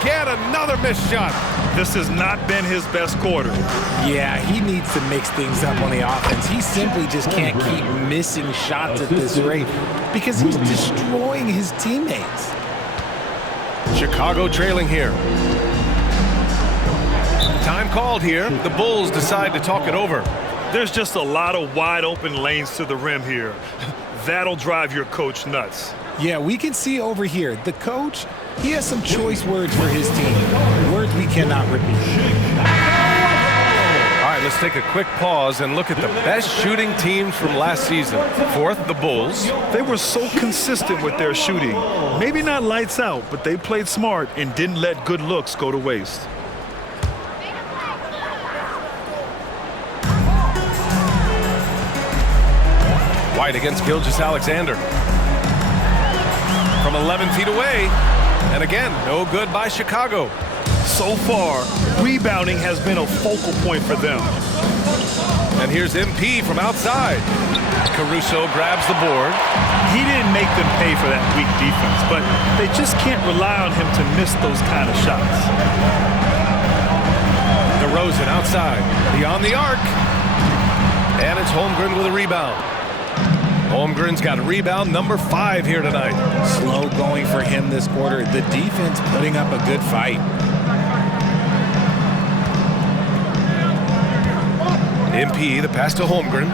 again, another missed shot. This has not been his best quarter. Yeah, he needs to mix things up on the offense. He simply just can't keep missing shots at this rate because he's destroying his teammates. Chicago trailing here. Time called here. The Bulls decide to talk it over. There's just a lot of wide open lanes to the rim here. That'll drive your coach nuts. Yeah, we can see over here, the coach, he has some choice words for his team. Words we cannot repeat. All right, let's take a quick pause and look at the best shooting teams from last season. Fourth, the Bulls. They were so consistent with their shooting. Maybe not lights out, but they played smart and didn't let good looks go to waste. White against Gilgeous-Alexander. From 11 feet away. And again, no good by Chicago. So far, rebounding has been a focal point for them. And here's MP from outside. Caruso grabs the board. He didn't make them pay for that weak defense, but they just can't rely on him to miss those kind of shots. DeRozan outside, beyond the arc. And it's Holmgren with a rebound. Holmgren's got a rebound number 5 here tonight. Slow going for him this quarter. The defense putting up a good fight. MP, the pass to Holmgren.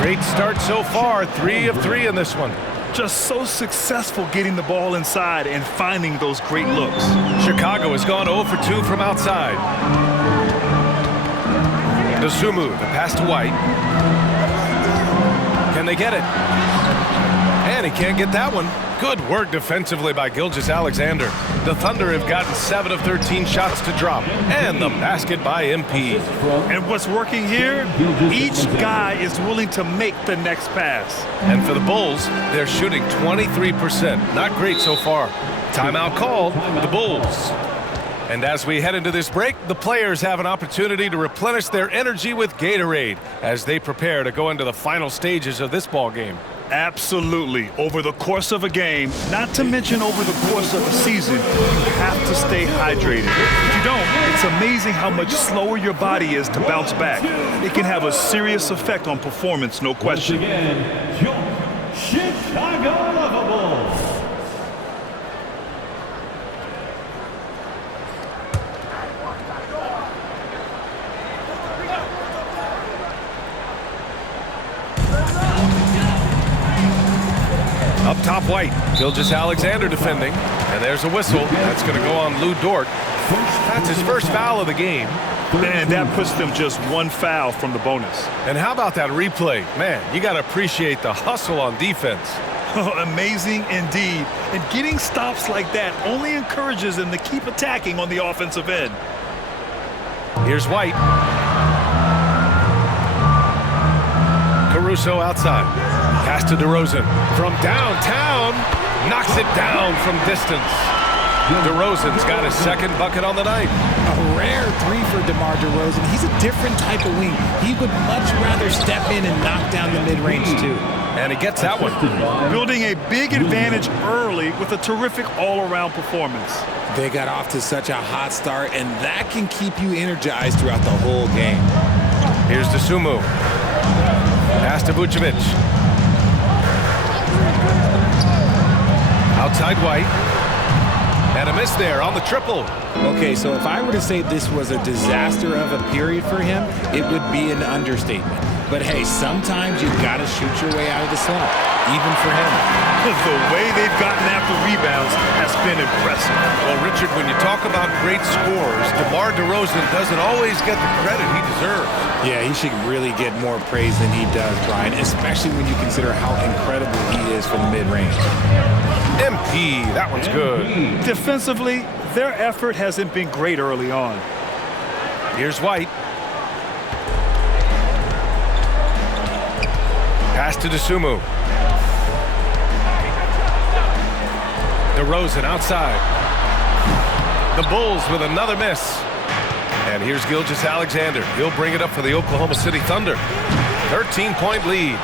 Great start so far, 3 of 3 in this one. Just so successful getting the ball inside and finding those great looks. Chicago has gone 0 for 2 from outside. Dosunmu, the pass to White. Can they get it? And he can't get that one. Good work defensively by Gilgeous-Alexander. The Thunder have gotten 7 of 13 shots to drop. And the basket by MP. And what's working here? Each guy is willing to make the next pass. And for the Bulls, they're shooting 23%. Not great so far. Timeout called, the Bulls. And as we head into this break, the players have an opportunity to replenish their energy with Gatorade as they prepare to go into the final stages of this ball game. Absolutely. Over the course of a game, not to mention over the course of a season, you have to stay hydrated. If you don't, it's amazing how much slower your body is to bounce back. It can have a serious effect on performance, no question. Once again, your Chicago Bulls. Up top, White. Gilgeous-Alexander defending. And there's a whistle. That's going to go on Lou Dort. That's his first foul of the game. And that puts them just 1 foul from the bonus. And how about that replay? Man, you got to appreciate the hustle on defense. Amazing indeed. And getting stops like that only encourages them to keep attacking on the offensive end. Here's White. Caruso outside. Pass to DeRozan. From downtown. Knocks it down from distance. DeRozan's got his second bucket on the night. A rare 3 for DeMar DeRozan. He's a different type of wing. He would much rather step in and knock down the mid-range too. And he gets that one. Building a big advantage early with a terrific all-around performance. They got off to such a hot start, and that can keep you energized throughout the whole game. Here's Dosunmu. Pass to Vucevic. Outside White. And a miss there on the triple. Okay, so if I were to say this was a disaster of a period for him, it would be an understatement. But hey, sometimes you've got to shoot your way out of the slump, even for him. The way they've gotten after rebounds has been impressive. Well, Richard, when you talk about great scorers, DeMar DeRozan doesn't always get the credit he deserves. Yeah, he should really get more praise than he does, Brian, especially when you consider how incredible he is from the mid-range. MP, that one's good. Defensively, their effort hasn't been great early on. Here's White. Pass to Dosunmu. DeRozan outside. The Bulls with another miss. And here's Gilgeous-Alexander. He'll bring it up for the Oklahoma City Thunder. 13-point lead.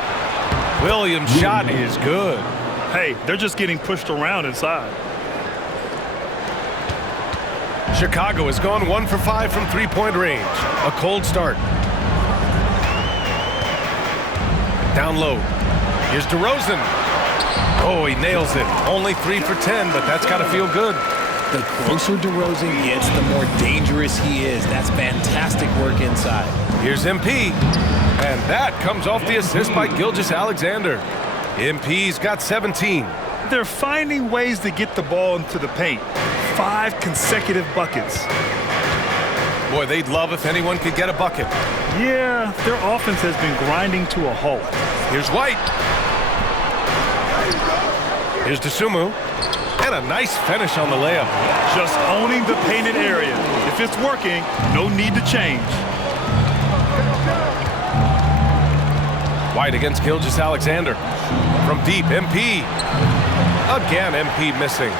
Williams' shot is good. Hey, they're just getting pushed around inside. Chicago has gone 1 for 5 from three-point range. A cold start. Down low. Here's DeRozan. Oh, he nails it. Only 3 for 10, but that's got to feel good. The closer DeRozan gets, the more dangerous he is. That's fantastic work inside. Here's MP. And that comes off the assist by Gilgeous-Alexander. MP's got 17. They're finding ways to get the ball into the paint. 5 consecutive buckets. Boy, they'd love if anyone could get a bucket. Yeah, their offense has been grinding to a halt. Here's White. Here's Dosunmu. And a nice finish on the layup. Just owning the painted area. If it's working, no need to change. White against Gilgeous-Alexander. From deep, MP. Again, MP missing.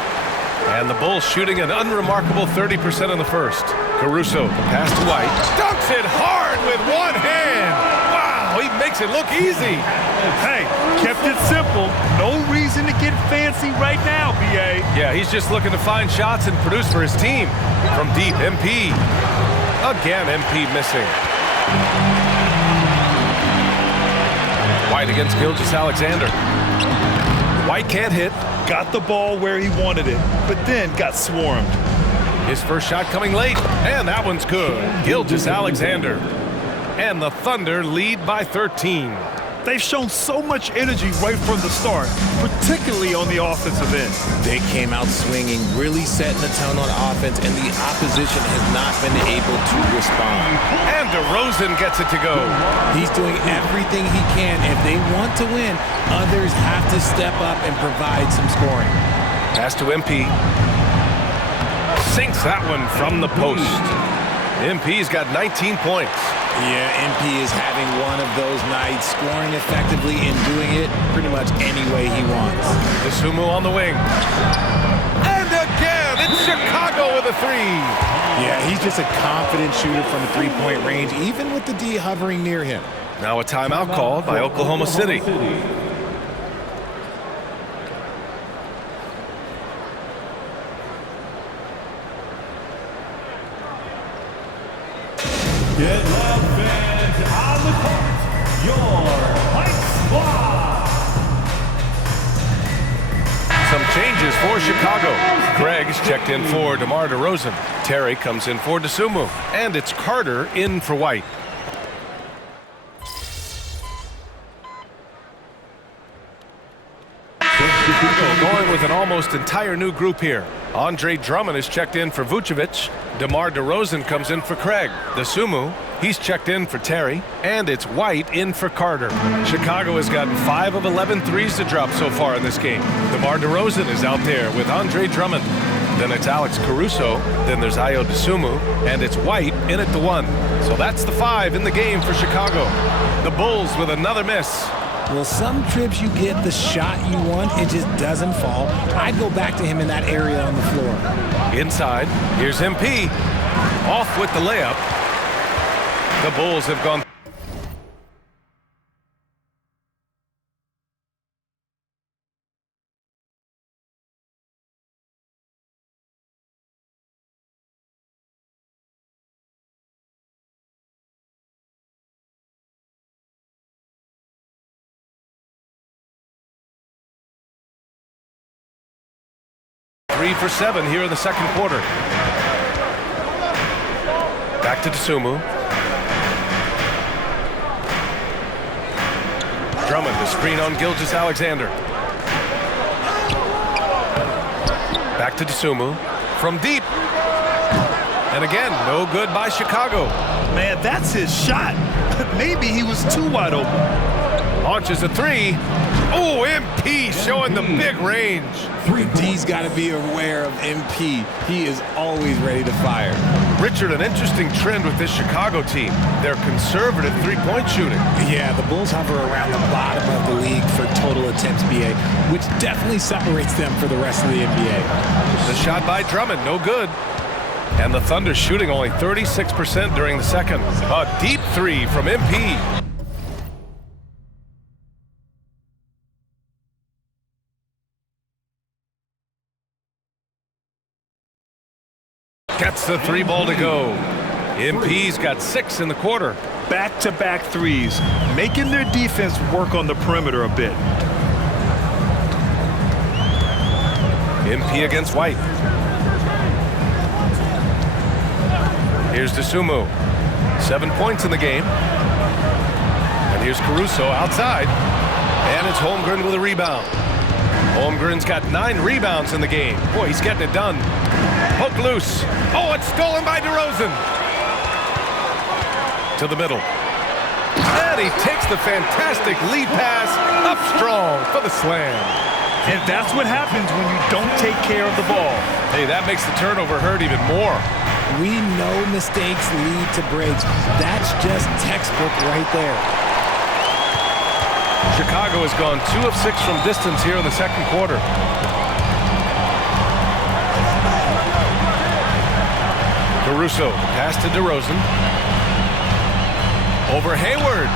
And the Bulls shooting an unremarkable 30% in the first. Caruso, the pass to White. Dunks it hard with one hand. Wow, he makes it look easy. Hey, kept it simple. No reason to get fancy right now, B.A. Yeah, he's just looking to find shots and produce for his team. From deep, MP. Again, MP missing. White against Gilgeous-Alexander. White can't hit. Got the ball where he wanted it, but then got swarmed. His first shot coming late, and that one's good. Gilgeous-Alexander. And the Thunder lead by 13. They've shown so much energy right from the start, particularly on the offensive end. They came out swinging, really setting the tone on offense, and the opposition has not been able to respond. And DeRozan gets it to go. He's doing everything he can. If they want to win, others have to step up and provide some scoring. Pass to MP. Sinks that one from the post. MP's got 19 points. Yeah, MP is having one of those nights, scoring effectively and doing it pretty much any way he wants. Dosunmu on the wing. And again, it's Chicago with a three. Yeah, he's just a confident shooter from three-point range, even with the D hovering near him. Now a timeout called by Oklahoma City. Get loud, fans, on the court, your Heights Squad. Some changes for Chicago. Gregg's checked in for DeMar DeRozan. Terry comes in for Dosunmu. And it's Carter in for White. Going with an almost entire new group here. Andre Drummond is checked in for Vucevic. DeMar DeRozan comes in for Craig. Dosunmu, he's checked in for Terry. And it's White in for Carter. Chicago has gotten 5 of 11 threes to drop so far in this game. DeMar DeRozan is out there with Andre Drummond. Then it's Alex Caruso. Then there's Ayo Dosunmu. And it's White in at the 1. So that's the 5 in the game for Chicago. The Bulls with another miss. Well, some trips you get the shot you want, it just doesn't fall. I'd go back to him in that area on the floor. Inside, here's MP. Off with the layup. The Bulls have gone. Three for 7 here in the second quarter. Back to Dosunmu. Drummond, the screen on Gilgeous-Alexander. Back to Dosunmu. From deep. And again, no good by Chicago. Man, that's his shot. Maybe he was too wide open. Launches a 3. Oh, MP showing the big range. D's got to be aware of MP. He is always ready to fire. Richard, an interesting trend with this Chicago team. They're conservative three-point shooting. Yeah, the Bulls hover around the bottom of the league for total attempts, BA, which definitely separates them for the rest of the NBA. The shot by Drummond, no good. And the Thunder shooting only 36% during the second. A deep 3 from MP. Gets the 3 ball to go. MP's got 6 in the quarter. Back-to-back threes, making their defense work on the perimeter a bit. MP against White. Here's Dosunmu. 7 points in the game. And here's Caruso outside. And it's Holmgren with a rebound. Holmgren's got 9 rebounds in the game. Boy, he's getting it done. Poke loose. Oh, it's stolen by DeRozan. To the middle. And he takes the fantastic lead pass up strong for the slam. And that's what happens when you don't take care of the ball. Hey, that makes the turnover hurt even more. We know mistakes lead to breaks. That's just textbook right there. Chicago has gone 2 of 6 from distance here in the second quarter. Caruso, pass to DeRozan. Over Hayward.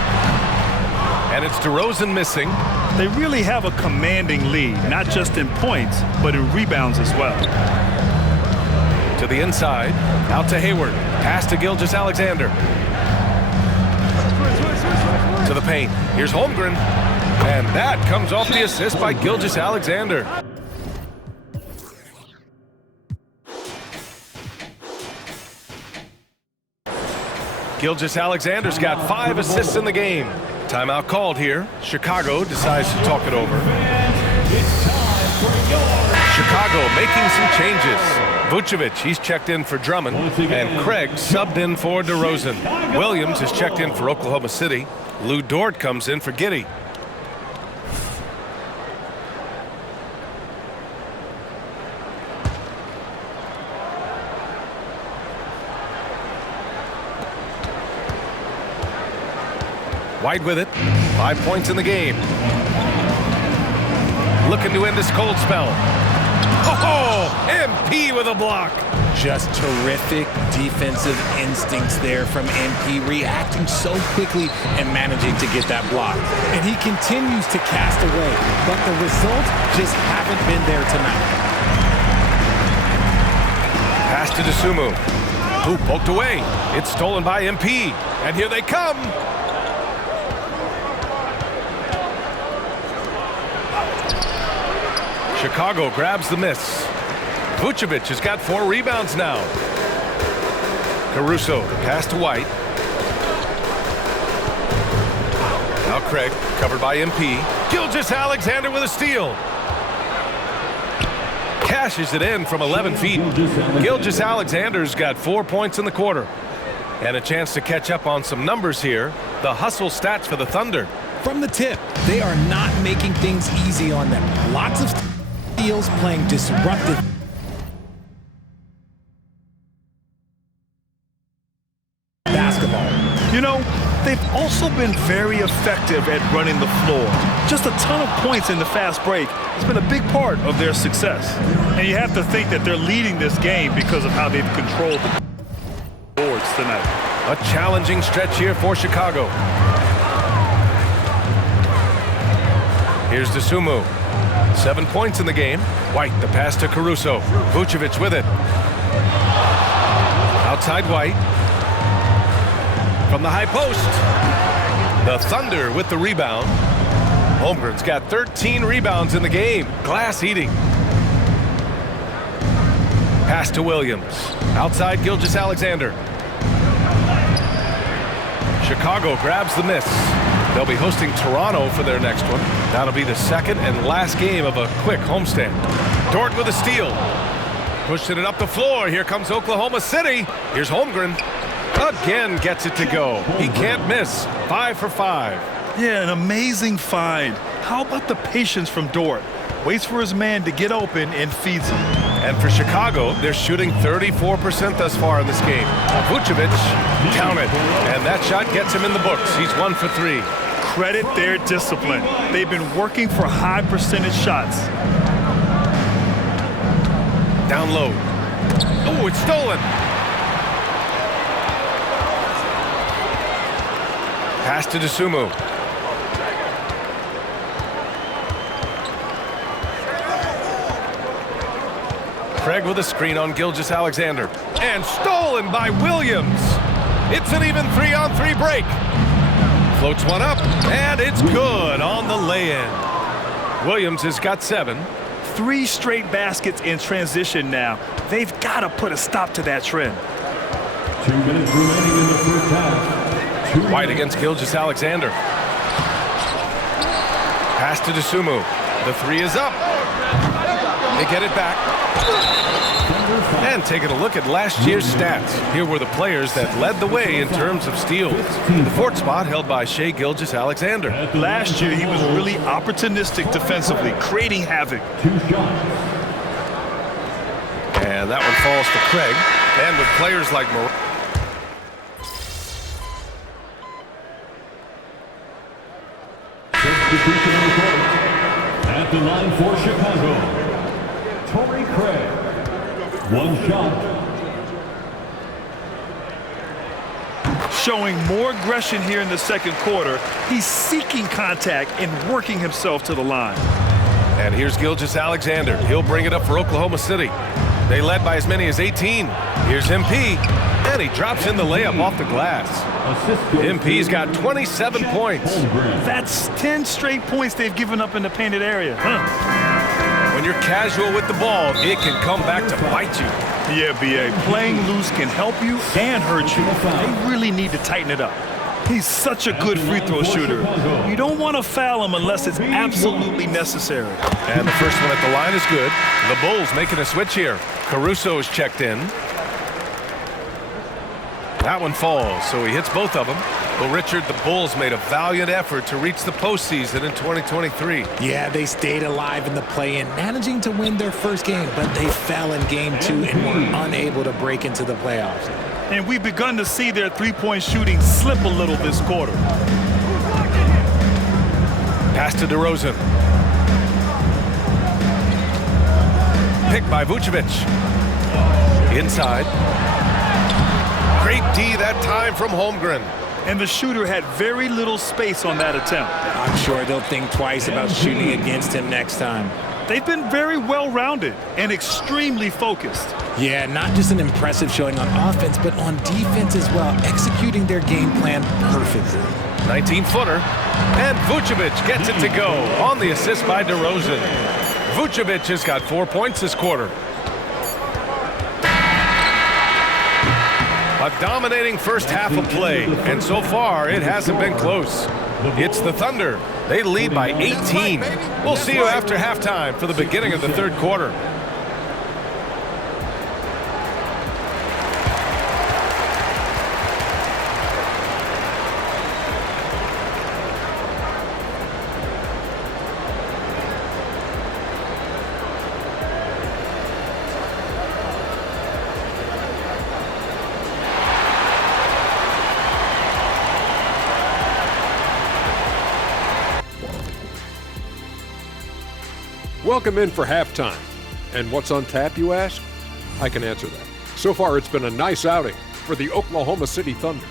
And it's DeRozan missing. They really have a commanding lead, not just in points, but in rebounds as well. To the inside, out to Hayward. Pass to Gilgeous-Alexander. To the paint. Here's Holmgren. And that comes off the assist by Gilgeous-Alexander. Gilgeous-Alexander's got 5 assists in the game. Timeout called here. Chicago decides to talk it over. Chicago making some changes. Vucevic, he's checked in for Drummond, and Craig subbed in for DeRozan. Williams has checked in for Oklahoma City. Lou Dort comes in for Giddey. White with it. 5 points in the game. Looking to end this cold spell. Oh, MP with a block. Just terrific defensive instincts there from MP, reacting so quickly and managing to get that block. And he continues to cast away, but the results just haven't been there tonight. Pass to Dosunmu. Who poked away. It's stolen by MP. And here they come. Chicago grabs the miss. Vucevic has got 4 rebounds now. Caruso, pass to White. Now Craig, covered by MP. Gilgeous-Alexander with a steal. Cashes it in from 11 feet. Gilgeous-Alexander's got 4 points in the quarter. And a chance to catch up on some numbers here. The hustle stats for the Thunder. From the tip, they are not making things easy on them. Lots of steals, playing disruptive basketball. You know, they've also been very effective at running the floor. Just a ton of points in the fast break has been a big part of their success. And you have to think that they're leading this game because of how they've controlled the boards tonight. A challenging stretch here for Chicago. Here's Dosunmu. 7 points in the game. White, the pass to Caruso. Vucevic with it. Outside White. From the high post. The Thunder with the rebound. Holmgren's got 13 rebounds in the game. Glass eating. Pass to Williams. Outside Gilgeous-Alexander. Chicago grabs the miss. They'll be hosting Toronto for their next one. That'll be the second and last game of a quick homestand. Dort with a steal. Pushing it up the floor. Here comes Oklahoma City. Here's Holmgren. Again gets it to go. He can't miss. 5 for 5. Yeah, an amazing find. How about the patience from Dort? Waits for his man to get open and feeds him. And for Chicago, they're shooting 34% thus far in this game. Vucevic, count it. And that shot gets him in the books. He's 1 for 3. Credit their discipline. They've been working for high percentage shots. Down low. Oh, it's stolen. Pass to Dosunmu. Craig with a screen on Gilgeous-Alexander. And stolen by Williams. It's an even 3-on-3 break. Floats one up, and it's good on the lay-in. Williams has got 7. 3 straight baskets in transition now. They've got to put a stop to that trend. 2 minutes remaining in the first half. White against Gilgeous-Alexander. Pass to Dosunmu. The 3 is up. They get it back. And taking a look at last year's stats. Here were the players that led the way in terms of steals. The 4th spot held by Shai Gilgeous-Alexander. Last year, he was really opportunistic defensively, creating havoc. 2 shots. And that one falls to Craig. And with players like Substitution on the court. At the line for Chicago, Torrey Craig. 1 shot. Showing more aggression here in the second quarter. He's seeking contact and working himself to the line. And here's Gilgeous-Alexander. He'll bring it up for Oklahoma City. They led by as many as 18. Here's MP. And he drops in the layup off the glass. MP's got 27 points. That's 10 straight points they've given up in the painted area. When you're casual with the ball, it can come back to bite you. Yeah, B.A. Playing loose can help you and hurt you. They really need to tighten it up. He's such a good free throw shooter. You don't want to foul him unless it's absolutely necessary. And the first one at the line is good. The Bulls making a switch here. Caruso is checked in. That one falls, so he hits both of them. Well, Richard, the Bulls made a valiant effort to reach the postseason in 2023. Yeah, they stayed alive in the play-in, managing to win their first game, but they fell in game 2 and were unable to break into the playoffs. And we've begun to see their three-point shooting slip a little this quarter. Pass to DeRozan. Picked by Vucevic. Inside. Great D that time from Holmgren. And the shooter had very little space on that attempt. I'm sure they'll think twice about shooting against him next time. They've been very well-rounded and extremely focused. Yeah, not just an impressive showing on offense, but on defense as well, executing their game plan perfectly. 19-footer. And Vucevic gets it to go on the assist by DeRozan. Vucevic has got 4 points this quarter. A dominating first half of play, and so far it hasn't been close. It's the Thunder. They lead by 18. We'll see you after halftime for the beginning of the third quarter. Welcome in for halftime. And what's on tap, you ask? I can answer that. So far, it's been a nice outing for the Oklahoma City Thunder.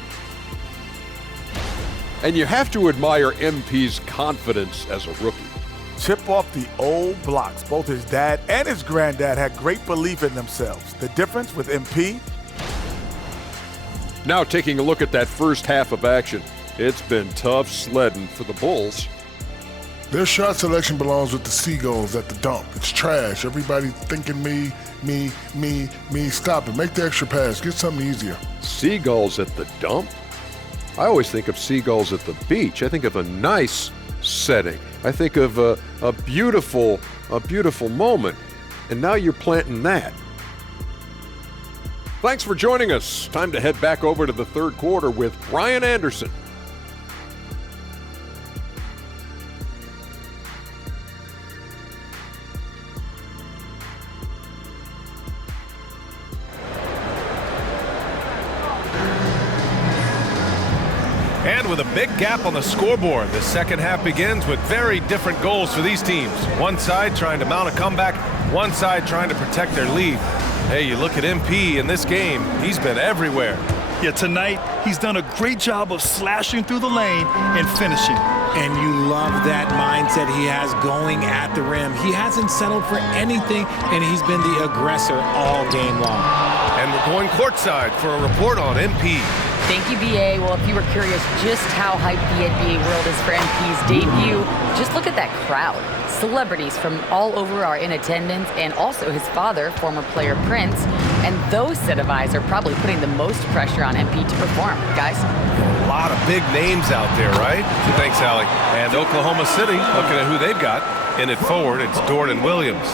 And you have to admire MP's confidence as a rookie. Chip off the old blocks. Both his dad and his granddad had great belief in themselves. The difference with MP? Now taking a look at that first half of action, it's been tough sledding for the Bulls. Their shot selection belongs with the Seagulls at the dump. It's trash. Everybody thinking me. Stop it. Make the extra pass. Get something easier. Seagulls at the dump? I always think of seagulls at the beach. I think of a nice setting. I think of a beautiful moment. And now you're planting that. Thanks for joining us. Time to head back over to the third quarter with Brian Anderson. And with a big gap on the scoreboard, the second half begins with very different goals for these teams. One side trying to mount a comeback, one side trying to protect their lead. Hey, you look at MP in this game, he's been everywhere. Yeah, tonight he's done a great job of slashing through the lane and finishing. And you love that mindset he has going at the rim. He hasn't settled for anything, and he's been the aggressor all game long. And we're going courtside for a report on MP. Thank you, BA. Well, if you were curious just how hyped the NBA world is for MP's debut, just look at that crowd. Celebrities from all over are in attendance, and also his father, former player Prince. And those set of eyes are probably putting the most pressure on MP to perform. Guys? A lot of big names out there, right? Thanks, Allie. And Oklahoma City, looking at who they've got. In it forward, it's Jordan Williams.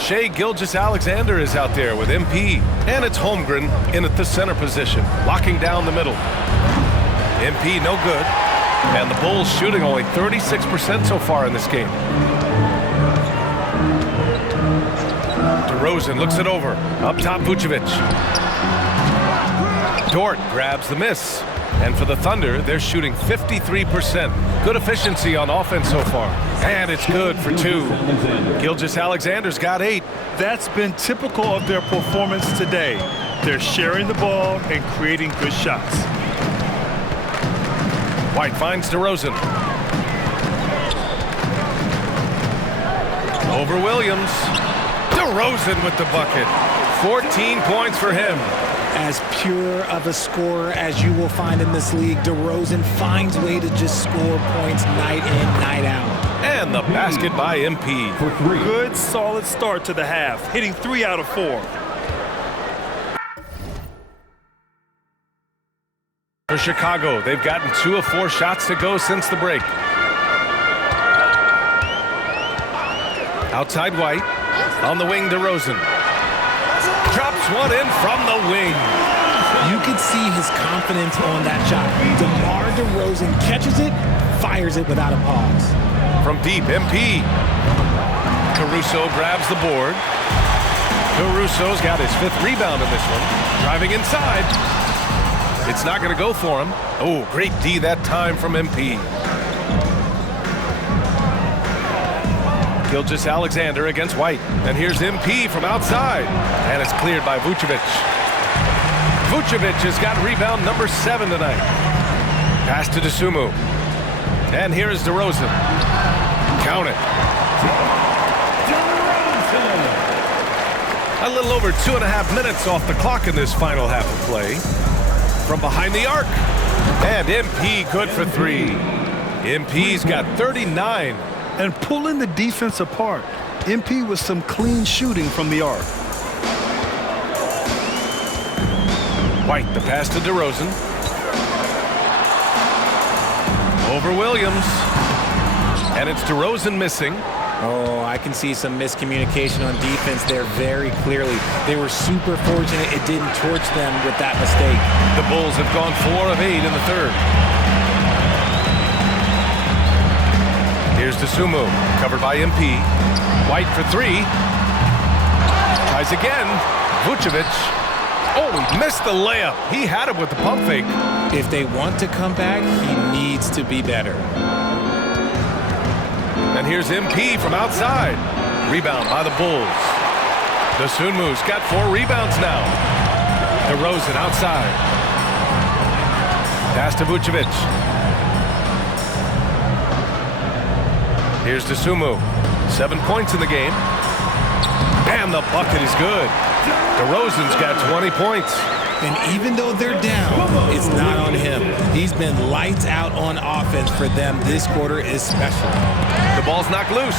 Shai Gilgeous-Alexander is out there with MP. And it's Holmgren in at the center position, locking down the middle. MP no good. And the Bulls shooting only 36% so far in this game. DeRozan looks it over. Up top, Vucevic. Dort grabs the miss. And for the Thunder, they're shooting 53%. Good efficiency on offense so far. And it's good for 2. Gilgeous-Alexander's got 8. That's been typical of their performance today. They're sharing the ball and creating good shots. White finds DeRozan. Over Williams. DeRozan with the bucket. 14 points for him. As pure of a scorer as you will find in this league, DeRozan finds way to just score points night in, night out. And the basket by MP. Good, solid start to the half, hitting 3 out of 4. For Chicago, they've gotten 2 of 4 shots to go since the break. Outside White. On the wing, DeRozan. Drops one in from the wing. You could see his confidence on that shot. DeMar DeRozan catches it, fires it without a pause. From deep, MP. Caruso grabs the board. Caruso's got his 5th rebound in this one. Driving inside. It's not going to go for him. Oh, great D that time from MP. Gilgeous-Alexander against White. And here's MP from outside. And it's cleared by Vucevic. Vucevic has got rebound number 7 tonight. Pass to Dosunmu. And here's DeRozan. Count it. A little over 2.5 minutes off the clock in this final half of play. From behind the arc. And MP good for 3. MP's got 39. And pulling the defense apart. MP with some clean shooting from the arc. White, the pass to DeRozan. Over Williams. And it's DeRozan missing. Oh, I can see some miscommunication on defense there very clearly. They were super fortunate it didn't torch them with that mistake. The Bulls have gone 4 of 8 in the third. Here's Dosunmu, covered by MP. White for 3. Tries again. Vucevic. Oh, he missed the layup. He had it with the pump fake. If they want to come back, he needs to be better. And here's MP from outside. Rebound by the Bulls. Dosunmu's got 4 rebounds now. DeRozan outside. Pass to Vucevic. Here's Dosunmu. 7 points in the game. And the bucket is good. DeRozan's got 20 points. And even though they're down, it's not on him. He's been lights out on offense for them this quarter especially. The ball's knocked loose.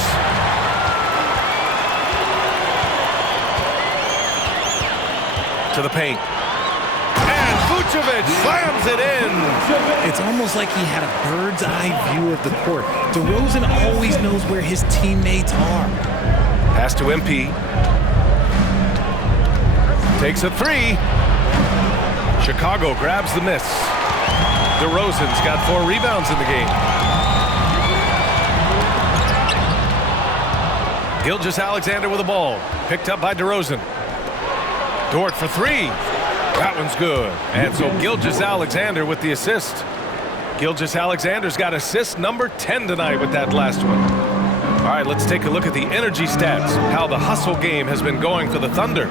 To the paint. And Vucevic slams it in. It's almost like he had a bird's eye view of the court. DeRozan always knows where his teammates are. Pass to MP. Takes a 3. Chicago grabs the miss. DeRozan's got 4 rebounds in the game. Gilgeous-Alexander with the ball. Picked up by DeRozan. Dort for 3. That one's good. And so Gilgeous-Alexander with the assist. Gilgeous-Alexander's got assist number 10 tonight with that last one. All right, let's take a look at the energy stats, how the hustle game has been going for the Thunder.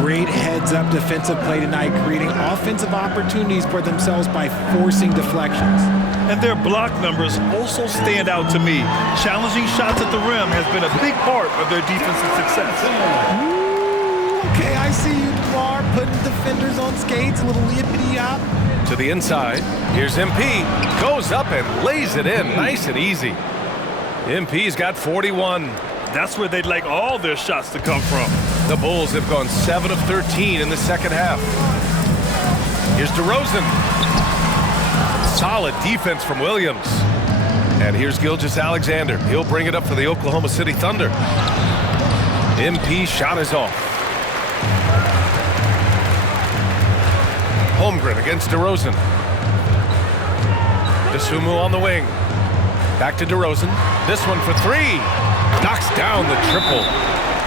Great heads-up defensive play tonight, creating offensive opportunities for themselves by forcing deflections. And their block numbers also stand out to me. Challenging shots at the rim has been a big part of their defensive success. Ooh, okay, I see you, DeMar, putting defenders on skates, a little yippity-yop. To the inside, here's MP. Goes up and lays it in, nice and easy. MP's got 41. That's where they'd like all their shots to come from. The Bulls have gone 7 of 13 in the second half. Here's DeRozan. Solid defense from Williams. And here's Gilgeous-Alexander. He'll bring it up for the Oklahoma City Thunder. MP shot is off. Holmgren against DeRozan. Dosunmu on the wing. Back to DeRozan. This one for three. Knocks down the triple.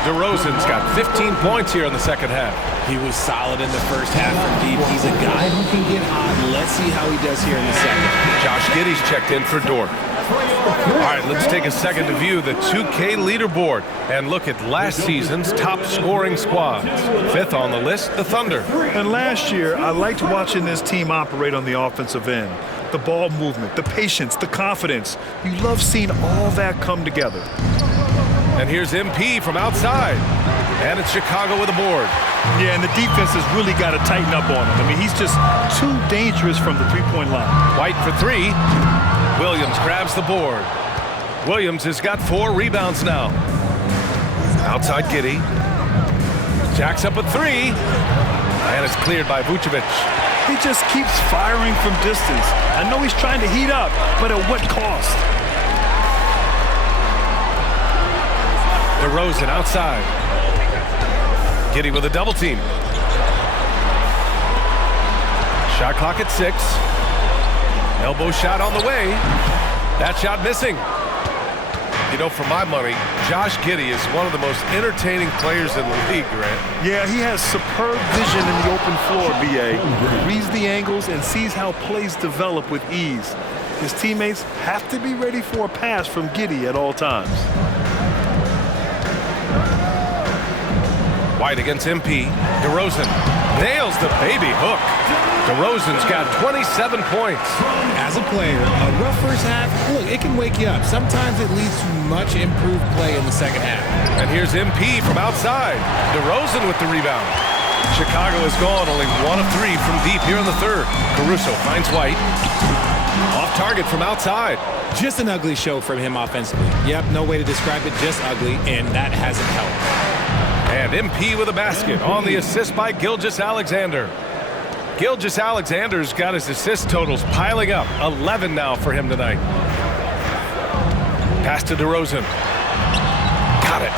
DeRozan's got 15 points here in the second half. He was solid in the first half from deep. He's a guy who can get hot. Let's see how he does here in the second. Josh Giddey's checked in for Dort. All right, let's take a second to view the 2K leaderboard and look at last season's top scoring squads. Fifth on the list, the Thunder. And last year, I liked watching this team operate on the offensive end. The ball movement, the patience, the confidence. You love seeing all that come together. And here's MP from outside. And it's Chicago with a board. Yeah, and the defense has really got to tighten up on him. I mean, he's just too dangerous from the three-point line. White for three. Williams grabs the board. Williams has got 4 rebounds now. Outside Giddey. Jacks up a three. And it's cleared by Vucevic. He just keeps firing from distance. I know he's trying to heat up, but at what cost? DeRozan outside. Giddey with a double team. Shot clock at 6. Elbow shot on the way. That shot missing. You know, for my money, Josh Giddey is one of the most entertaining players in the league, Grant. Yeah, he has superb vision in the open floor, B.A. Reads the angles and sees how plays develop with ease. His teammates have to be ready for a pass from Giddey at all times. White against MP. DeRozan nails the baby hook. DeRozan's got 27 points. As a player, a rough first half, look, it can wake you up. Sometimes it leads to much improved play in the second half. And here's MP from outside. DeRozan with the rebound. Chicago has gone only 1 of 3 from deep here in the third. Caruso finds White. Off target from outside. Just an ugly show from him offensively. Yep, no way to describe it, just ugly, and that hasn't helped. And MP with a basket on the assist by Gilgeous-Alexander. Gilgeous-Alexander's got his assist totals piling up. 11 now for him tonight. Pass to DeRozan. Got it.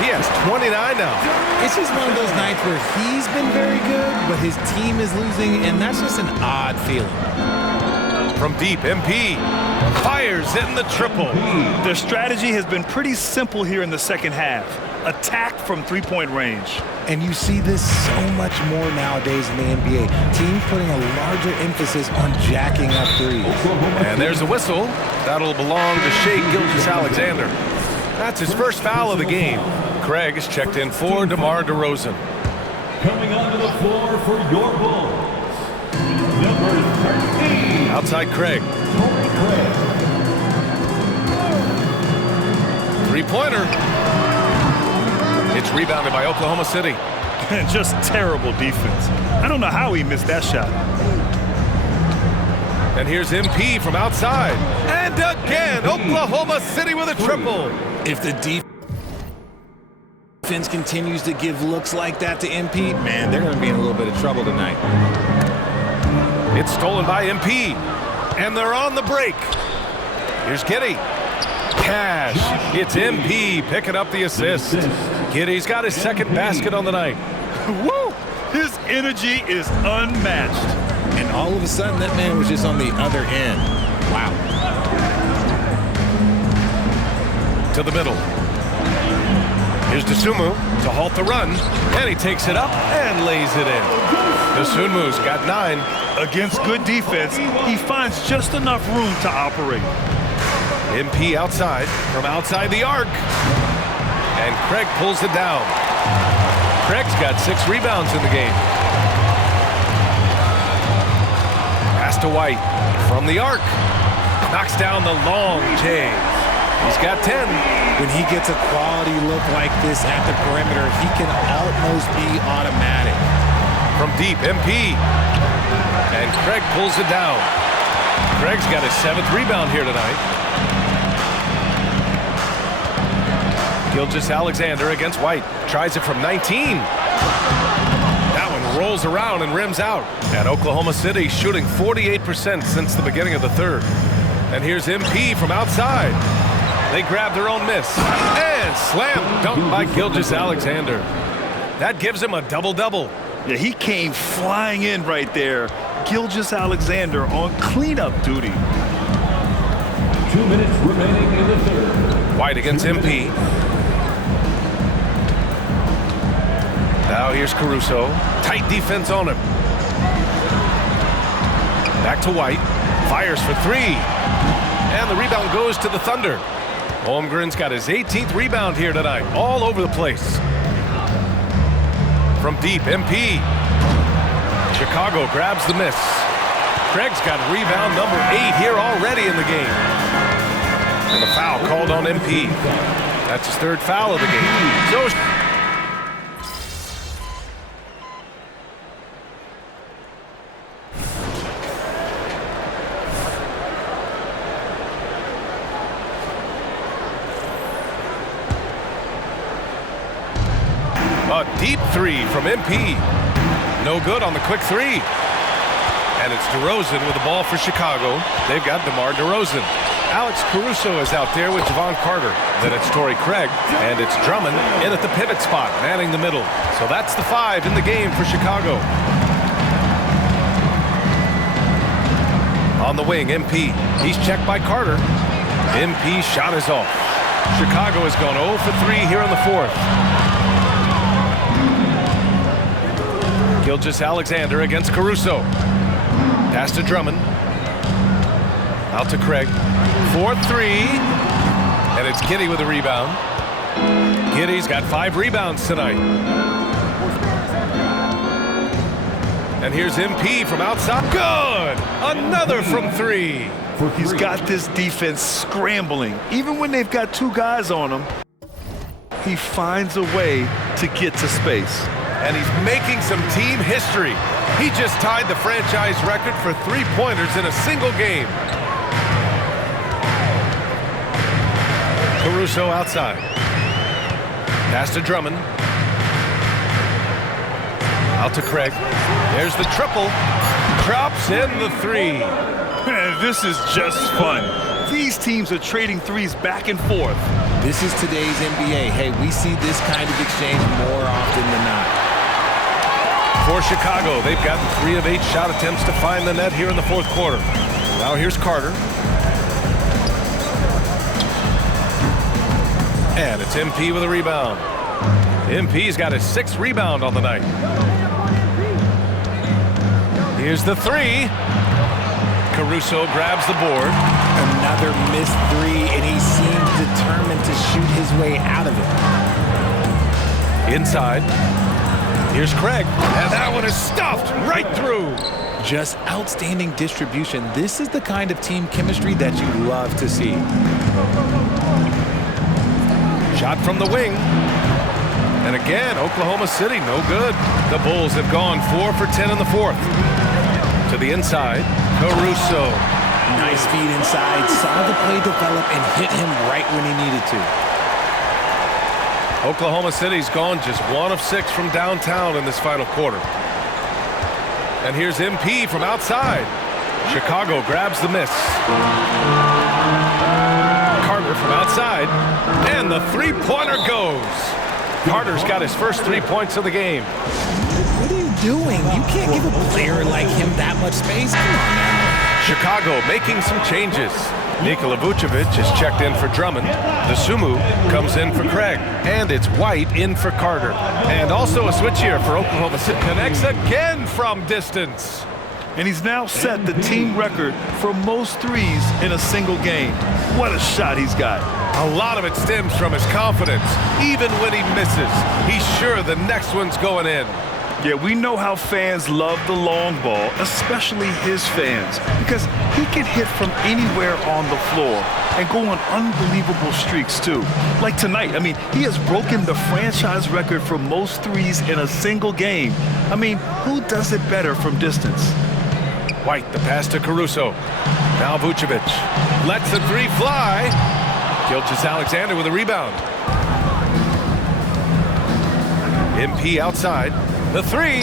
He has 29 now. It's just one of those nights where he's been very good, but his team is losing, and that's just an odd feeling. From deep, MP fires in the triple. Their strategy has been pretty simple here in the second half. Attack from three-point range. And you see this so much more nowadays in the NBA. Teams putting a larger emphasis on jacking up threes. And there's a whistle. That'll belong to Shai Gilgeous-Alexander. That's his first foul of the game. Craig is checked in for DeMar DeRozan. Coming onto the floor for your Bulls, number 13. Outside Craig. Torrey Craig. Three-pointer. It's rebounded by Oklahoma City. And just terrible defense. I don't know how he missed that shot. And here's MP from outside. And again, Oklahoma City with a triple. If the defense continues to give looks like that to MP, man, they're going to be in a little bit of trouble tonight. It's stolen by MP. And they're on the break. Here's Giddey. Cash. It's MP picking up the assist. Giddey's got his second basket on the night. Woo! His energy is unmatched. And all of a sudden, that man was just on the other end. Wow. To the middle. Here's Dosunmu to halt the run. And he takes it up and lays it in. Dosunmu's got 9. Against good defense, he finds just enough room to operate. MP outside, from outside the arc. And Craig pulls it down. Craig's Craig's got 6 rebounds in the game. Pass to White from the arc. Knocks down the long J. He's got 10. When he gets a quality look like this at the perimeter, he can almost be automatic. From deep, MP. And Craig pulls it down. Craig's got his 7th rebound here tonight. Gilgeous-Alexander against White. Tries it from 19. That one rolls around and rims out. And Oklahoma City shooting 48% since the beginning of the third. And here's MP from outside. They grab their own miss. And slam dunk by Gilgeous-Alexander. That gives him a double-double. Yeah, he came flying in right there. Gilgeous-Alexander on cleanup duty. 2 minutes remaining in the third. White against MP. Now here's Caruso. Tight defense on him. Back to White. Fires for 3. And the rebound goes to the Thunder. Holmgren's got his 18th rebound here tonight. All over the place. From deep, MP. Chicago grabs the miss. Craig's got rebound number 8 here already in the game. And a foul called on MP. That's his 3rd foul of the game. So a deep 3 from MP. No good on the quick 3. And it's DeRozan with the ball for Chicago. They've got DeMar DeRozan. Alex Caruso is out there with Javon Carter. Then it's Torrey Craig. And it's Drummond in at the pivot spot, manning the middle. So that's the 5 in the game for Chicago. On the wing, MP. He's checked by Carter. MP's shot is off. Chicago has gone 0 for 3 here in the 4th. Gilgeous-Alexander against Caruso. Pass to Drummond. Out to Craig. 4-3. And it's Giddey with a rebound. Giddey's got 5 rebounds tonight. And here's MP from outside. Good! Another from 3. He's got this defense scrambling. Even when they've got 2 guys on him, he finds a way to get to space. And he's making some team history. He just tied the franchise record for 3-pointers in a single game. Caruso outside. Pass to Drummond. Out to Craig. There's the triple. Drops in the 3. Man, this is just fun. These teams are trading threes back and forth. This is today's NBA. Hey, we see this kind of exchange more often than not. For Chicago, they've gotten 3 of 8 shot attempts to find the net here in the 4th quarter. Now here's Carter. And it's MP with a rebound. MP's got his 6th rebound on the night. Here's the 3. Caruso grabs the board. Another missed 3, and he seems determined to shoot his way out of it. Inside. Here's Craig. And that one is stuffed right through. Just outstanding distribution. This is the kind of team chemistry that you love to see. Shot from the wing. And again, Oklahoma City, no good. The Bulls have gone 4 for 10 in the 4th. To the inside, Caruso. Nice feed inside, saw the play develop and hit him right when he needed to. Oklahoma City's gone just 1 of 6 from downtown in this final quarter. And here's MP from outside. Chicago grabs the miss. Carter from outside. And the 3-pointer goes. Carter's got his first 3 points of the game. What are you doing? You can't give a player like him that much space. Come on now. Chicago making some changes. Nikola Vucevic is checked in for Drummond. Dosunmu comes in for Craig. And it's White in for Carter. And also a switch here for Oklahoma City. Connects again from distance. And he's now set the team record for most threes in a single game. What a shot he's got. A lot of it stems from his confidence. Even when he misses, he's sure the next one's going in. Yeah, we know how fans love the long ball, especially his fans, because he can hit from anywhere on the floor and go on unbelievable streaks, too. Like tonight, I mean, he has broken the franchise record for most threes in a single game. I mean, who does it better from distance? White, the pass to Caruso. Now Vucevic lets the three fly. Gilgeous-Alexander with a rebound. MP outside. The three.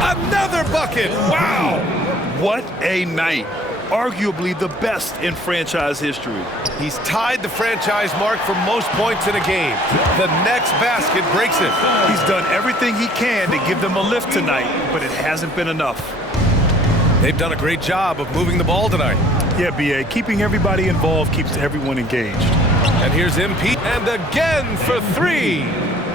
Another bucket. Wow. What a night. Arguably the best in franchise history. He's tied the franchise mark for most points in a game. The next basket breaks it. He's done everything he can to give them a lift tonight, but it hasn't been enough. They've done a great job of moving the ball tonight. Yeah, B.A., keeping everybody involved keeps everyone engaged. And here's MP, and again for three.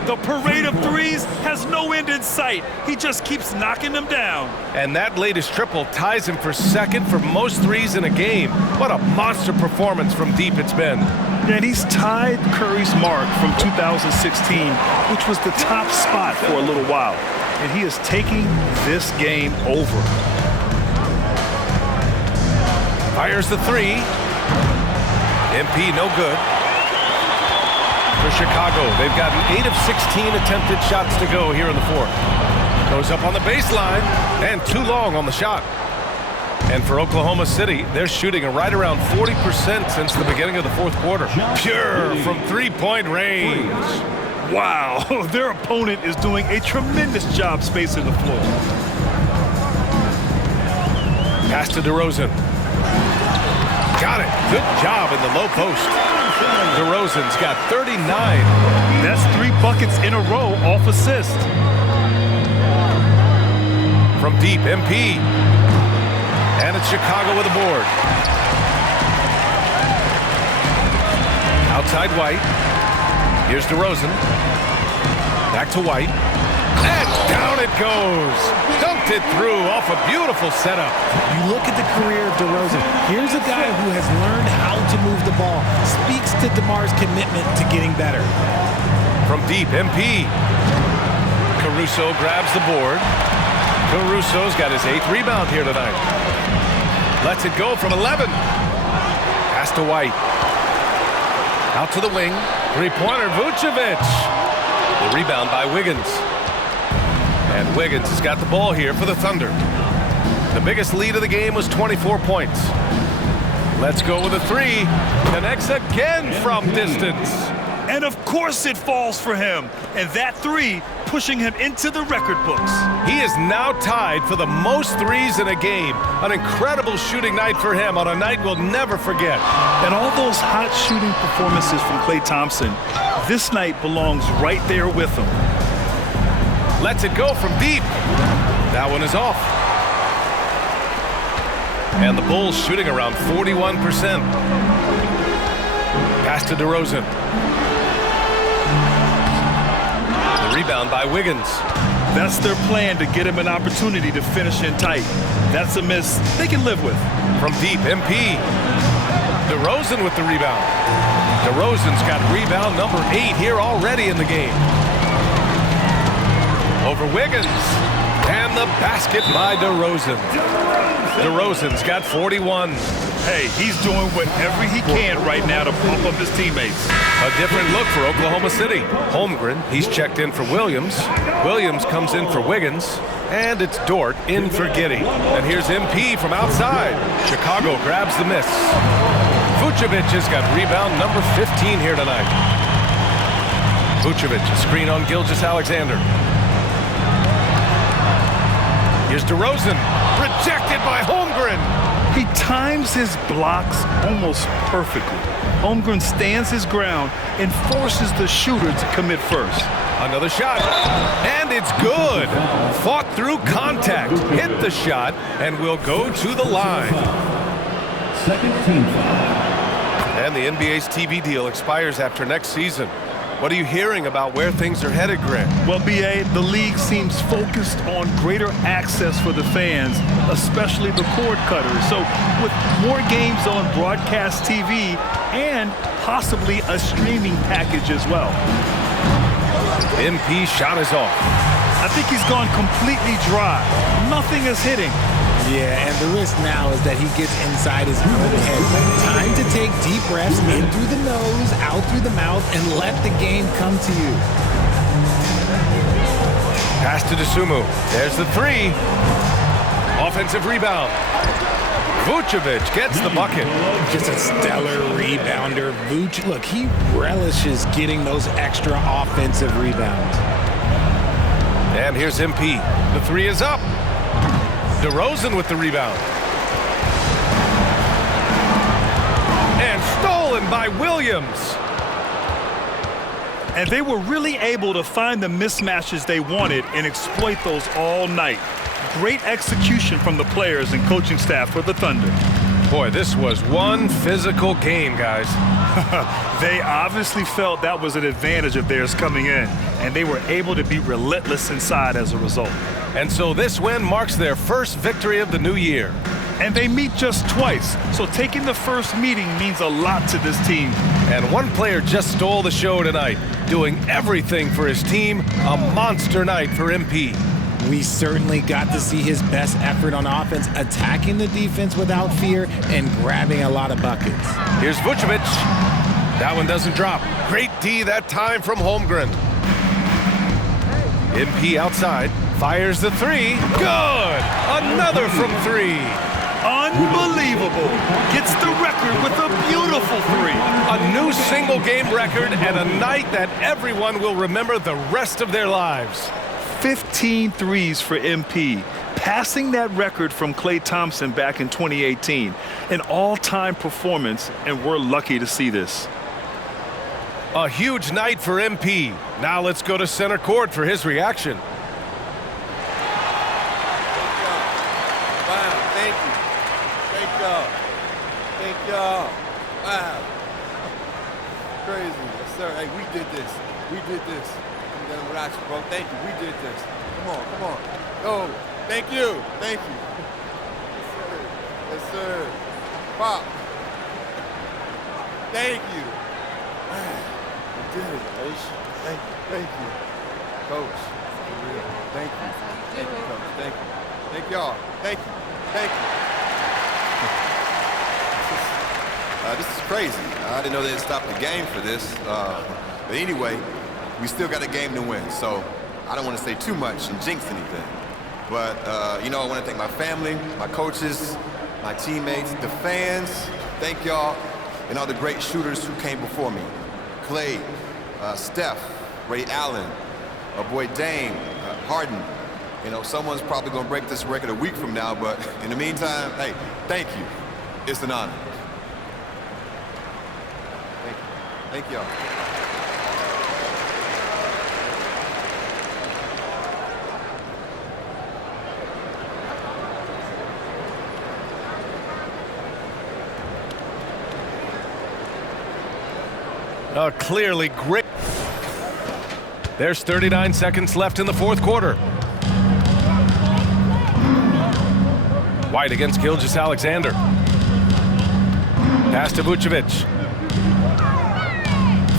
The parade of threes has no end in sight. He just keeps knocking them down. And that latest triple ties him for second for most threes in a game. What a monster performance from deep it's been. And he's tied Curry's mark from 2016, which was the top spot for a little while. And he is taking this game over. Fires the three. MP no good. For Chicago, they've gotten 8 of 16 attempted shots to go here in the fourth. Goes up on the baseline and too long on the shot. And for Oklahoma City, they're shooting right around 40% since the beginning of the fourth quarter. Pure from three-point range. Wow, their opponent is doing a tremendous job spacing the floor. Pass to DeRozan. Got it. Good job in the low post. DeRozan's got 39. That's 3 buckets in a row off assist. From deep, MP. And it's Chicago with a board. Outside White. Here's DeRozan. Back to White. And down it goes. Dunked it through off a beautiful setup. You look at the career of DeRozan. Here's a guy who has learned how to move the ball. Speaks to DeMar's commitment to getting better. From deep, MP. Caruso grabs the board. Caruso's got his 8th rebound here tonight. Lets it go from 11. Pass to White. Out to the wing. Three-pointer, Vucevic. The rebound by Wiggins. And Wiggins has got the ball here for the Thunder. The biggest lead of the game was 24 points. Let's go with a three. Connects again from distance. And of course it falls for him. And that three pushing him into the record books. He is now tied for the most threes in a game. An incredible shooting night for him on a night we'll never forget. And all those hot shooting performances from Klay Thompson, this night belongs right there with him. Lets it go from deep. That one is off. And the Bulls shooting around 41%. Pass to DeRozan. The rebound by Wiggins. That's their plan, to get him an opportunity to finish in tight. That's a miss they can live with. From deep, MP. DeRozan with the rebound. DeRozan's got rebound number 8 here already in the game. Over Wiggins. And the basket by DeRozan. DeRozan's got 41. Hey, he's doing whatever he can right now to pump up his teammates. A different look for Oklahoma City. Holmgren, he's checked in for Williams. Williams comes in for Wiggins. And it's Dort in for Giddey. And here's MP from outside. Chicago grabs the miss. Vucevic has got rebound number 15 here tonight. Vucevic, a screen on Gilgeous-Alexander. Here's DeRozan, rejected by Holmgren. He times his blocks almost perfectly. Holmgren stands his ground and forces the shooter to commit first. Another shot, and it's good. Fought through contact, hit the shot, and will go to the line. Second team foul. And the NBA's TV deal expires after next season. What are you hearing about where things are headed, Grant? Well, B.A., the league seems focused on greater access for the fans, especially the cord cutters. So with more games on broadcast TV and possibly a streaming package as well. MP shot is off. I think he's gone completely dry. Nothing is hitting. Yeah, and the risk now is that he gets inside his own head. Time to take deep breaths in through the nose, out through the mouth, and let the game come to you. Pass to Dosunmu. There's the three. Offensive rebound. Vucevic gets the bucket. Just a stellar rebounder. Vuce, look, he relishes getting those extra offensive rebounds. And here's MP. The three is up. DeRozan with the rebound. And stolen by Williams. And they were really able to find the mismatches they wanted and exploit those all night. Great execution from the players and coaching staff for the Thunder. Boy, this was one physical game, guys. They obviously felt that was an advantage of theirs coming in, and they were able to be relentless inside as a result. And so this win marks their first victory of the new year. And they meet just twice, so taking the first meeting means a lot to this team. And one player just stole the show tonight, doing everything for his team. A monster night for MP. We certainly got to see his best effort on offense, attacking the defense without fear and grabbing a lot of buckets. Here's Vucevic. That one doesn't drop. Great D that time from Holmgren. MP outside. Fires the three. Good! Another from three. Unbelievable. Gets the record with a beautiful three. A new single-game record and a night that everyone will remember the rest of their lives. 15 threes for MP, passing that record from Klay Thompson back in 2018. An all-time performance, and we're lucky to see this. A huge night for MP. Now let's go to center court for his reaction. Wow, thank you. Thank y'all. Thank y'all. Wow. Crazy. Yes, sir. Hey, we did this. We did this. I'm done without you, bro. Thank you. We did this. Come on, come on. Yo, thank you. Thank you. Yes, sir. Yes, sir. Pop. Thank you. Man, we did it, Coach. Thank you. Thank you. Coach, for real. Thank you. Thank you, Coach. Thank you. Thank y'all. Thank you. Thank you. This is crazy. I didn't know they'd stop the game for this. But anyway, we still got a game to win. So I don't want to say too much and jinx anything. But, you know, I want to thank my family, my coaches, my teammates, the fans. Thank y'all and all the great shooters who came before me. Klay, Steph, Ray Allen, our boy Dame, Harden. You know, someone's probably going to break this record a week from now, but in the meantime, hey, thank you. It's an honor. Thank you. Thank y'all. Clearly great. There's 39 seconds left in the fourth quarter. White against Gilgeous-Alexander. Pass to Vucevic.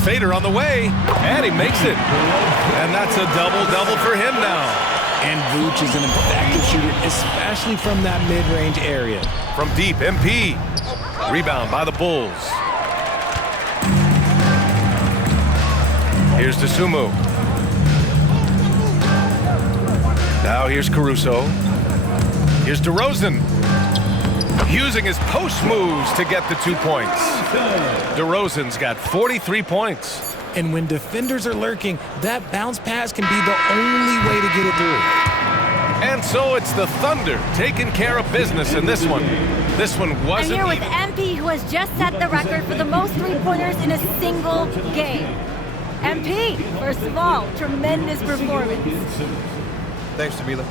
Fader on the way, and he makes it. And that's a double-double for him now. And Vuce is an effective shooter, especially from that mid-range area. From deep, MP. Rebound by the Bulls. Here's Dosunmu. Now here's Caruso. Here's DeRozan. Using his post moves to get the 2 points. DeRozan's got 43 points. And when defenders are lurking, that bounce pass can be the only way to get it through. And so it's the Thunder taking care of business in this one. This one wasn't I'm here with MP, who has just set the record for the most three-pointers in a single game. MP, first of all, tremendous performance. Thanks, Jamila.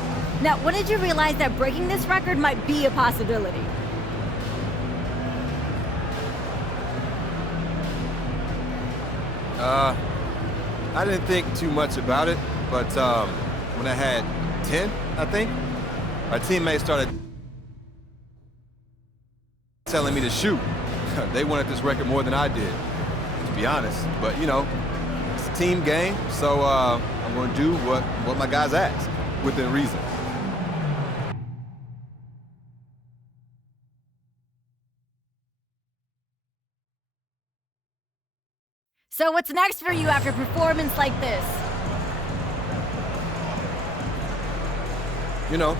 Now, when did you realize that breaking this record might be a possibility? I didn't think too much about it, but when I had 10, I think, my teammates started telling me to shoot. They wanted this record more than I did, to be honest. But, you know, it's a team game, so I'm going to do what my guys ask, within reason. So what's next for you after a performance like this? You know,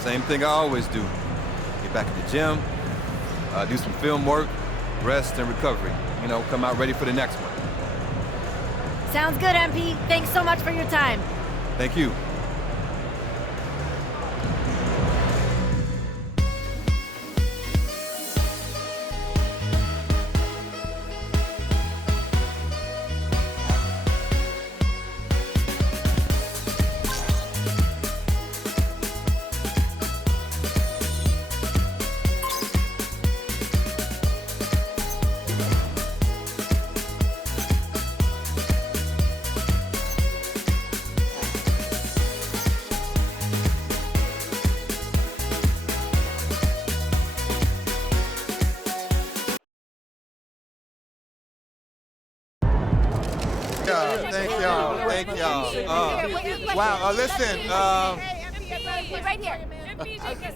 same thing I always do. Get back at the gym, do some film work, rest and recovery. You know, come out ready for the next one. Sounds good, MP. Thanks so much for your time. Thank you. Thank y'all. Thank y'all. Wow. Listen. Right here.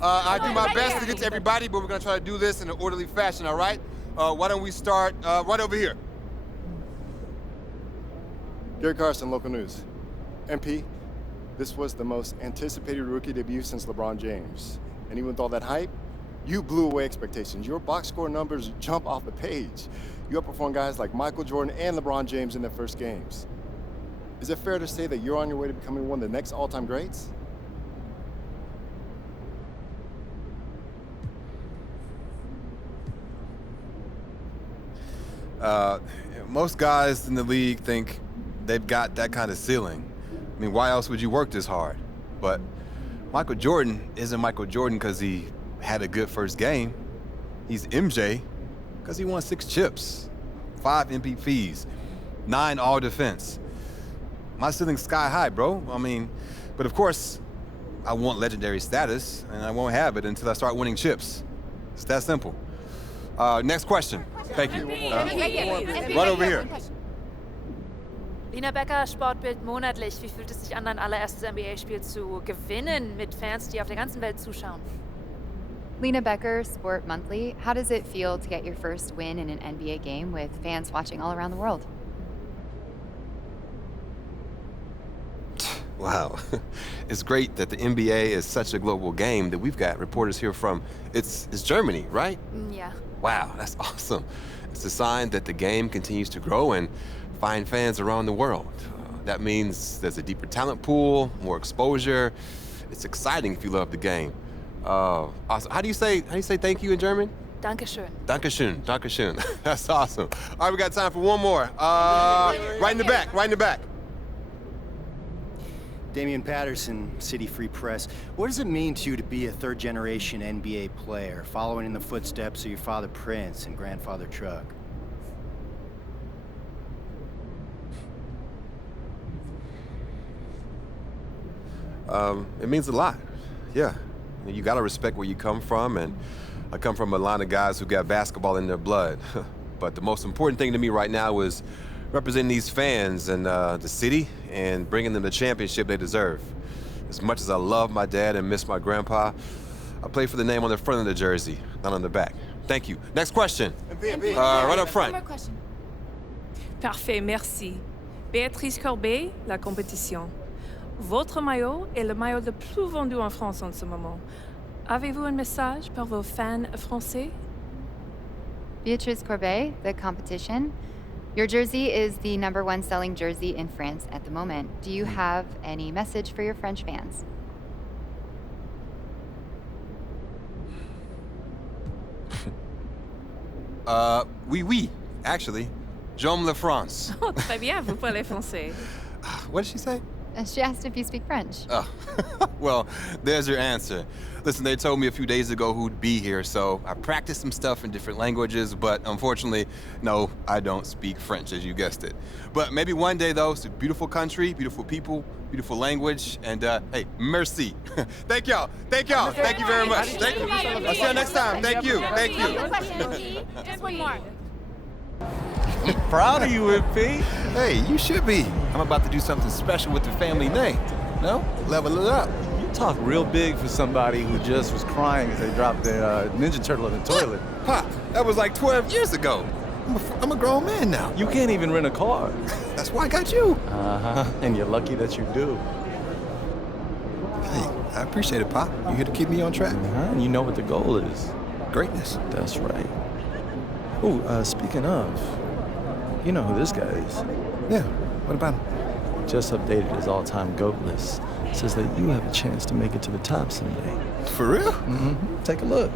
I do my best to get to everybody, but we're gonna try to do this in an orderly fashion. All right? Why don't we start right over here? Gary Carson, local news. MP, this was the most anticipated rookie debut since LeBron James. And even with all that hype, you blew away expectations. Your box score numbers jump off the page. You outperformed guys like Michael Jordan and LeBron James in their first games. Is it fair to say that you're on your way to becoming one of the next all-time greats? Most guys in the league think they've got that kind of ceiling. I mean, why else would you work this hard? But Michael Jordan isn't Michael Jordan because he had a good first game. He's MJ because he won 6 chips, 5 MVPs, 9 all-defense. My ceiling's sky high, bro. I mean, but of course, I want legendary status, and I won't have it until I start winning chips. It's that simple. Next question. Thank you. Right over here. Lina Becker, Sportbild monatlich. Wie fühlt es sich an, dein allererstes NBA-Spiel zu gewinnen mit Fans, die auf der ganzen Welt zuschauen? Lina Becker, Sport Monthly. How does it feel to get your first win in an NBA game with fans watching all around the world? Wow. It's great that the NBA is such a global game that we've got reporters here from, it's Germany, right? Yeah. Wow, that's awesome. It's a sign that the game continues to grow and find fans around the world. That means there's a deeper talent pool, more exposure. It's exciting if you love the game. Awesome. How do you say thank you in German? Dankeschön. Dankeschön. Dankeschön. That's awesome. All right, we got time for one more. Right in the back. Right in the back. Damian Patterson, City Free Press. What does it mean to you to be a third-generation NBA player, following in the footsteps of your father Prince and grandfather Chuck? It means a lot. Yeah. You gotta respect where you come from, and I come from a line of guys who got basketball in their blood. But the most important thing to me right now is representing these fans and the city and bringing them the championship they deserve. As much as I love my dad and miss my grandpa, I play for the name on the front of the jersey, not on the back. Thank you. Next question. Right up front. One more question. Parfait, merci. Béatrice Corbet, La Compétition. Votre maillot est le maillot le plus vendu en France en ce moment. Avez-vous un message pour vos fans français? Beatrice Corbet, The Competition. Your jersey is the #1 selling jersey in France at the moment. Do you have any message for your French fans? Oui, actually. J'aime la France. Oh, très bien, vous parlez français. What did she say? She asked if you speak French. Oh, well, there's your answer. Listen, they told me a few days ago who'd be here, so I practiced some stuff in different languages, but unfortunately, no, I don't speak French, as you guessed it. But maybe one day, though. It's a beautiful country, beautiful people, beautiful language, and hey, merci. Thank y'all. Thank y'all. Thank you very much. Thank you. I'll see you next time. Thank you. Thank you. Just one more. Proud of you, MP. Hey, you should be. I'm about to do something special with the family name. No? Level it up. You talk real big for somebody who just was crying as they dropped their Ninja Turtle in the toilet. Pop, that was like 12 years ago. I'm a grown man now. You can't even rent a car. That's why I got you. Uh-huh, and you're lucky that you do. Hey, I appreciate it, Pop. You here to keep me on track. And you know what the goal is. Greatness. That's right. Oh, speaking of, you know who this guy is. Yeah, what about him? Just updated his all-time GOAT list. Says that you have a chance to make it to the top someday. For real? Mm-hmm. Take a look.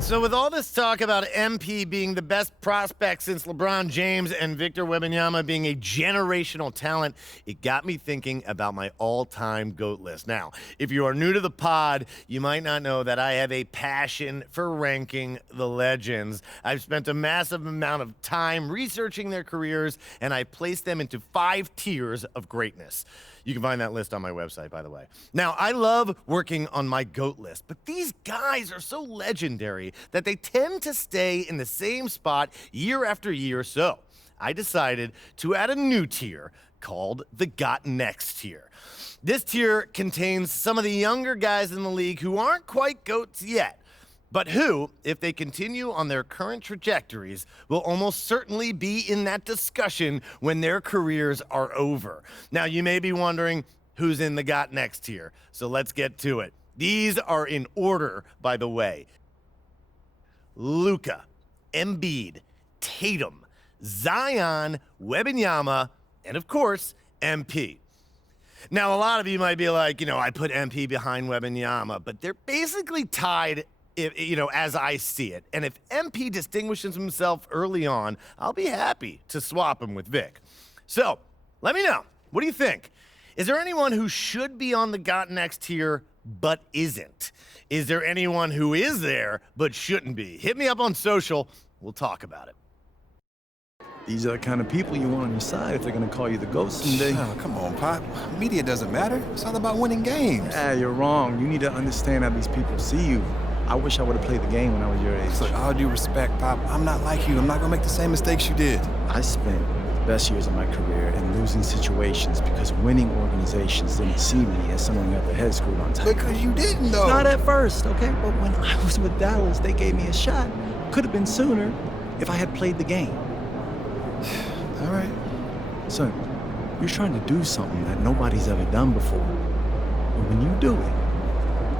So with all this talk about MP being the best prospect since LeBron James and Victor Wembanyama being a generational talent, it got me thinking about my all-time GOAT list. Now, if you are new to the pod, you might not know that I have a passion for ranking the legends. I've spent a massive amount of time researching their careers, and I placed them into 5 tiers of greatness. You can find that list on my website, by the way. Now, I love working on my GOAT list, but these guys are so legendary that they tend to stay in the same spot year after year. So I decided to add a new tier called the Got Next tier. This tier contains some of the younger guys in the league who aren't quite GOATs yet, but who, if they continue on their current trajectories, will almost certainly be in that discussion when their careers are over. Now, you may be wondering who's in the Got Next tier, so let's get to it. These are in order, by the way. Luka, Embiid, Tatum, Zion, Wembanyama, and of course, MP. Now, a lot of you might be like, I put MP behind Wembanyama, but they're basically tied, as I see it. And if MP distinguishes himself early on, I'll be happy to swap him with Vic. So, let me know. What do you think? Is there anyone who should be on the Got Next tier but isn't? Is there anyone who is there but shouldn't be? Hit me up on social. We'll talk about it. These are the kind of people you want on your side if they're going to call you the GOAT someday. Oh, come on, Pop. Media doesn't matter. It's all about winning games. You're wrong. You need to understand how these people see you. I wish I would have played the game when I was your age. So, all due respect, Pop, I'm not like you. I'm not going to make the same mistakes you did. I spent the best years of my career in losing situations because winning organizations didn't see me as someone who got their head screwed on tight. Because you didn't, though. Not at first, okay? But when I was with Dallas, they gave me a shot. Could have been sooner if I had played the game. All right. Son, you're trying to do something that nobody's ever done before. And when you do it,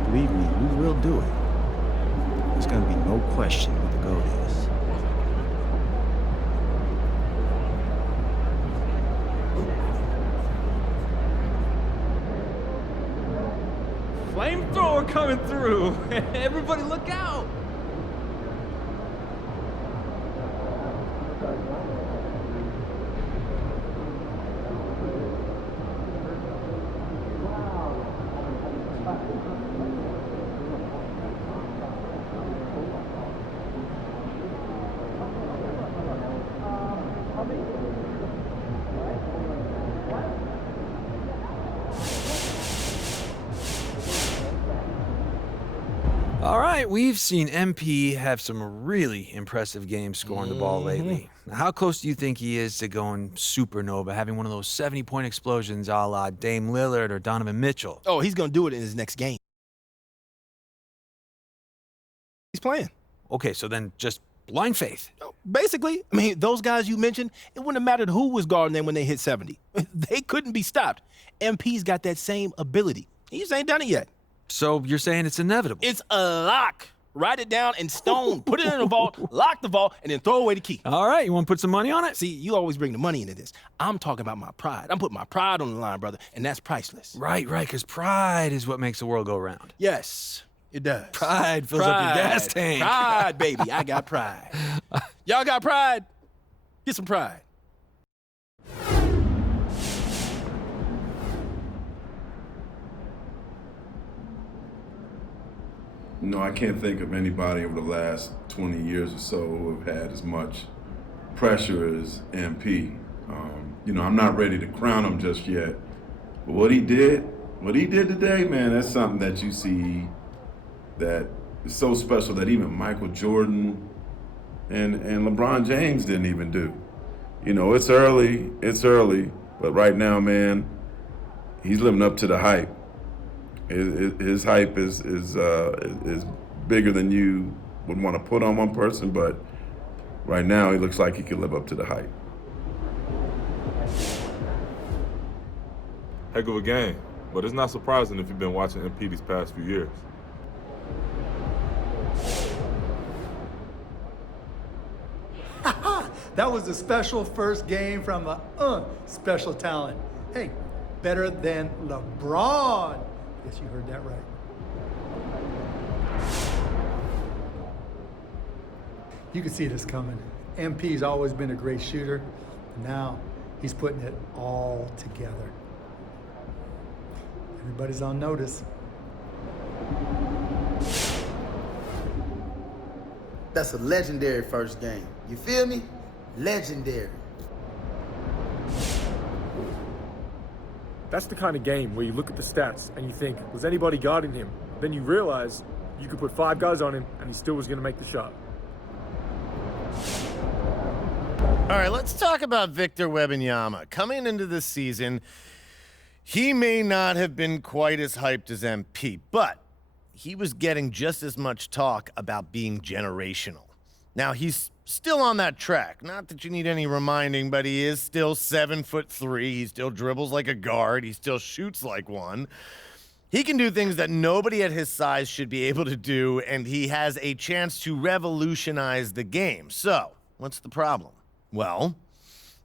believe me, you will do it. There's going to be no question what the GOAT is. Flamethrower coming through. Everybody look out. All right, we've seen MP have some really impressive games scoring the ball lately. Now, how close do you think he is to going supernova, having one of those 70-point explosions a la Dame Lillard or Donovan Mitchell? Oh, he's going to do it in his next game. He's playing. Okay, so then just blind faith. Basically, I mean, those guys you mentioned, it wouldn't have mattered who was guarding them when they hit 70. They couldn't be stopped. MP's got that same ability. He just ain't done it yet. So you're saying it's inevitable? It's a lock. Write it down in stone, put it in a vault, lock the vault, and then throw away the key. All right, you want to put some money on it? See, you always bring the money into this. I'm talking about my pride. I'm putting my pride on the line, brother, and that's priceless. Right, because pride is what makes the world go round. Yes, it does. Pride fills up your gas tank. Pride, baby. I got pride. Y'all got pride? Get some pride. I can't think of anybody over the last 20 years or so who have had as much pressure as MP. I'm not ready to crown him just yet, but what he did today, man, that's something that you see that is so special that even Michael Jordan and LeBron James didn't even do. It's early, but right now, man, he's living up to the hype. His hype is bigger than you would want to put on one person, but right now he looks like he can live up to the hype. Heck of a game, but it's not surprising if you've been watching MP these past few years. That was a special first game from a special talent. Hey, better than LeBron. Yes, you heard that right. You could see this coming. MP's always been a great shooter. Now he's putting it all together. Everybody's on notice. That's a legendary first game. You feel me? Legendary. That's the kind of game where you look at the stats and you think, was anybody guarding him? Then you realize you could put 5 guys on him and he still was going to make the shot. All right, let's talk about Victor Wembanyama. Coming into this season, he may not have been quite as hyped as MP, but he was getting just as much talk about being generational. Now, he's still on that track. Not that you need any reminding, but he is still 7'3". He still dribbles like a guard. He still shoots like one. He can do things that nobody at his size should be able to do, and he has a chance to revolutionize the game. So, what's the problem? Well,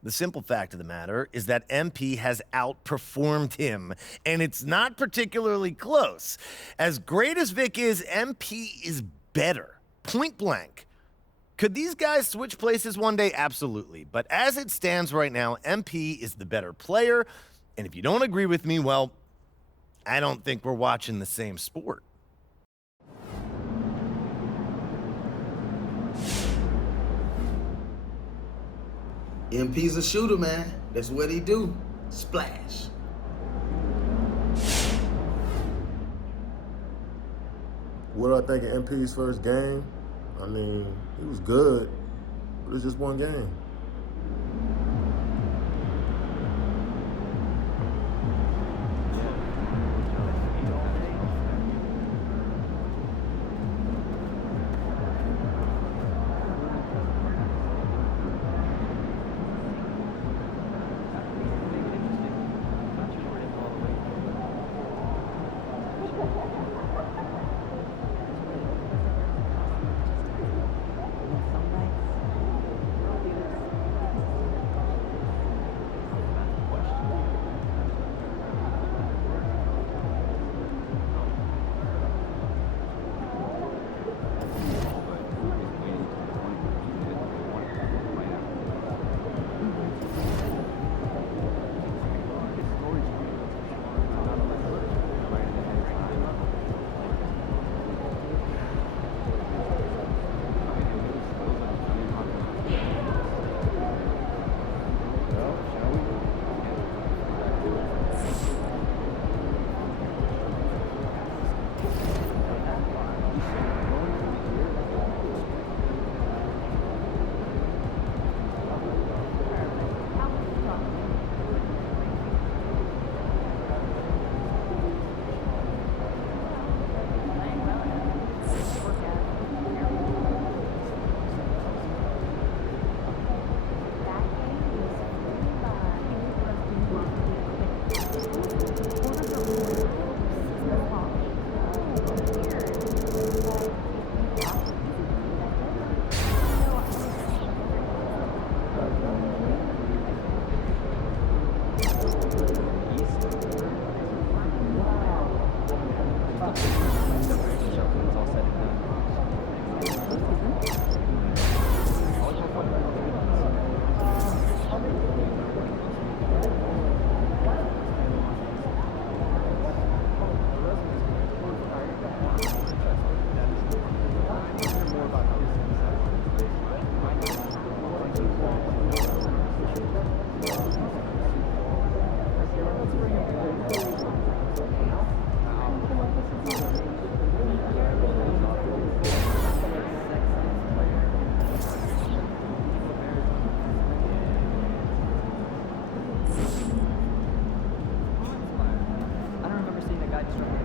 the simple fact of the matter is that MP has outperformed him, and it's not particularly close. As great as Vic is, MP is better. Point blank. Could these guys switch places one day? Absolutely. But as it stands right now, MP is the better player, and if you don't agree with me, well, I don't think we're watching the same sport. MP's a shooter, man. That's what he do. Splash. What do I think of MP's first game? I mean, it was good, but it's just one game. strike.